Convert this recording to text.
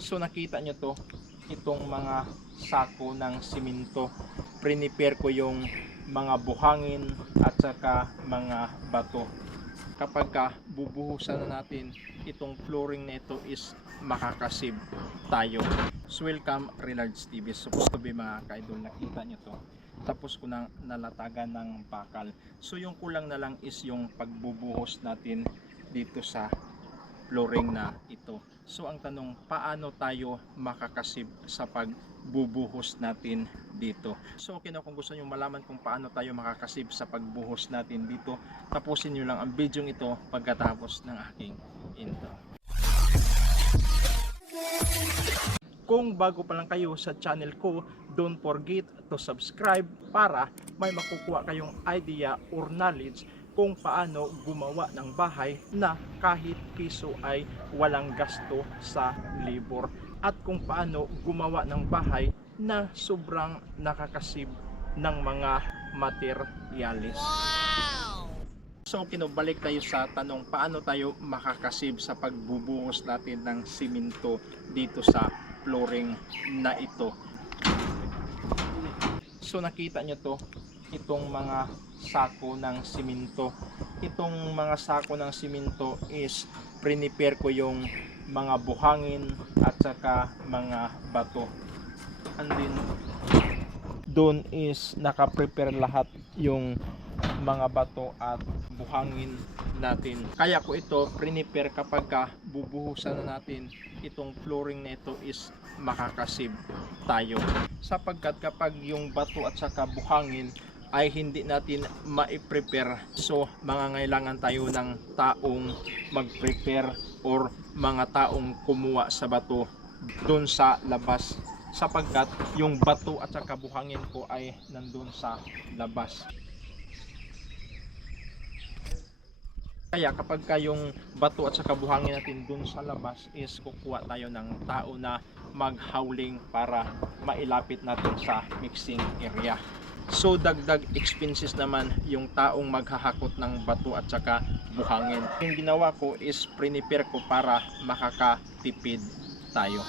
So nakita nyo to, itong mga sako ng simento. Prepare ko yung mga buhangin at saka mga bato. Kapag ka bubuhusan na natin itong flooring na ito is makakasib tayo. So welcome Relards TV. Supposed to be mga kaidol, nakita nyo to. Tapos ko nang nalatagan ng bakal. So yung kulang na lang is yung pagbubuhos natin dito sa flooring na ito. So ang tanong, paano tayo makakasib sa pagbubuhos natin dito? So okay na kung gusto nyo malaman kung paano tayo makakasib sa pagbuhos natin dito, tapusin nyo lang ang video ito pagkatapos ng aking intro. Kung bago pa lang kayo sa channel ko, don't forget to subscribe para may makukuha kayong idea or knowledge kung paano gumawa ng bahay na kahit piso ay walang gasto sa labor at kung paano gumawa ng bahay na sobrang nakakasib ng mga materyales. So kinubalik tayo sa tanong paano tayo makakasib sa pagbubuhos natin ng simento dito sa flooring na ito. So nakita nyo to, itong mga sako ng simento. Itong mga sako ng simento is prepare ko yung mga buhangin at saka mga bato. And then doon is naka-prepare lahat yung mga bato at buhangin natin. Kaya ko ito prepare kapag ka bubuhusan na natin itong flooring na ito is makakasib tayo. Sapagkat kapag yung bato at saka buhangin ay hindi natin ma-prepare. So, mangangailangan tayo ng taong mag-prepare or mga taong kumuha sa bato doon sa labas sapagkat yung bato at saka buhangin ko ay nandun sa labas. Kaya kapag ka yung bato at saka buhangin natin dun sa labas is kukuha tayo ng tao na maghauling para mailapit natin sa mixing area. So dagdag expenses naman yung taong maghahakot ng bato at saka buhangin. Yung ginawa ko is prepare ko para makakatipid tayo.